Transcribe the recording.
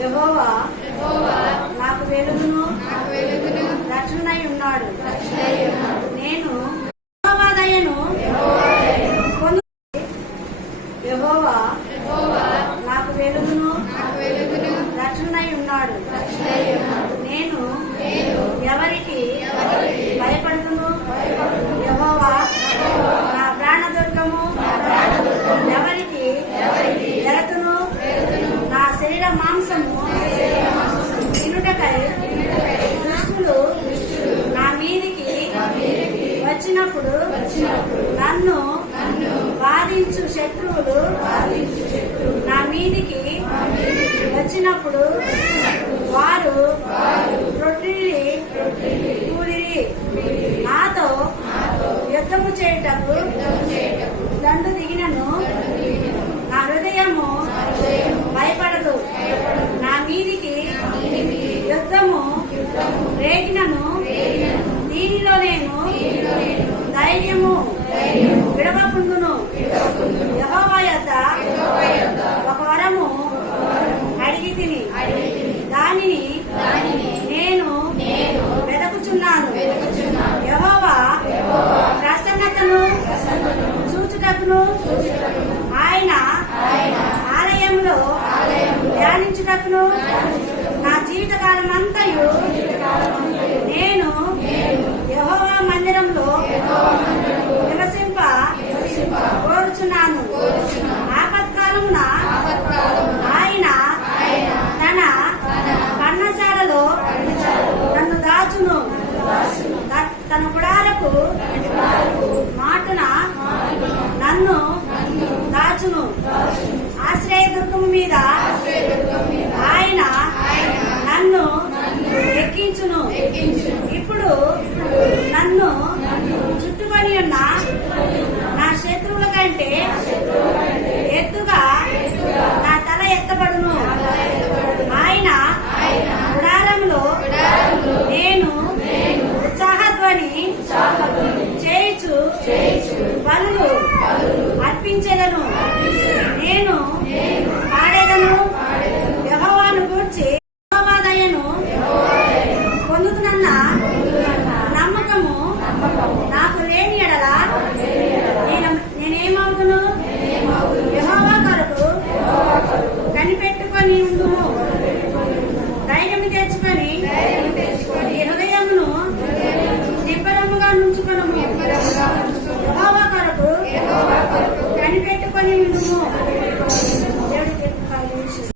యెహోవా నాకు వెలుగును రక్షణై ఉన్నాడు. నేను యెహోవా దయను యెహోవా నాకు వెలుగును రక్షణై ఉన్నాడు. నేను ఎవరికి భయపడుతును? యెహోవా నా ప్రాణదుర్గము. ఎవరికి ఎరతును? నా శరీర మాంసము తినుటకై దుష్టులు నా మీదికి వచ్చినప్పుడు నన్ను బాధించు శత్రువులు నా మీదికి వచ్చినప్పుడు వారు కూడిరి. నాతో యుద్ధము చేయుటకు దండు దిగినను నా హృదయము భయపడదు. నా మీదికి యుద్ధము రేగినను దీనిలో నేను ధైర్యము విడవకుండును. యెహోవా యొద్ద ఒక వరము అడిగి తిని దానిని నేను వెదకుచున్నాను. యెహోవా ప్రసన్నతను చూచుటకును ఆయన ఆలయంలో ధ్యానించుటకును నా జీవితకాలం అంతయు నేను యెహోవా మందిరంలో నివసింప కోరుచున్నాను. ఆపత్కాలమున ఆయన తన పర్ణశాలలో నన్ను దాచును. తన గుడాలకు మాటున నన్ను దాచును. ఆశ్రయదుర్గము మీద ఆయన నన్ను ఎక్కించును. ఇప్పుడు నన్ను చుట్టుకొని ఉన్న నా శత్రువుల కంటే ఎత్తుగా నా తల ఎత్తబడును. ఆయన గుడారంలో నేను ఉత్సాహధ్వని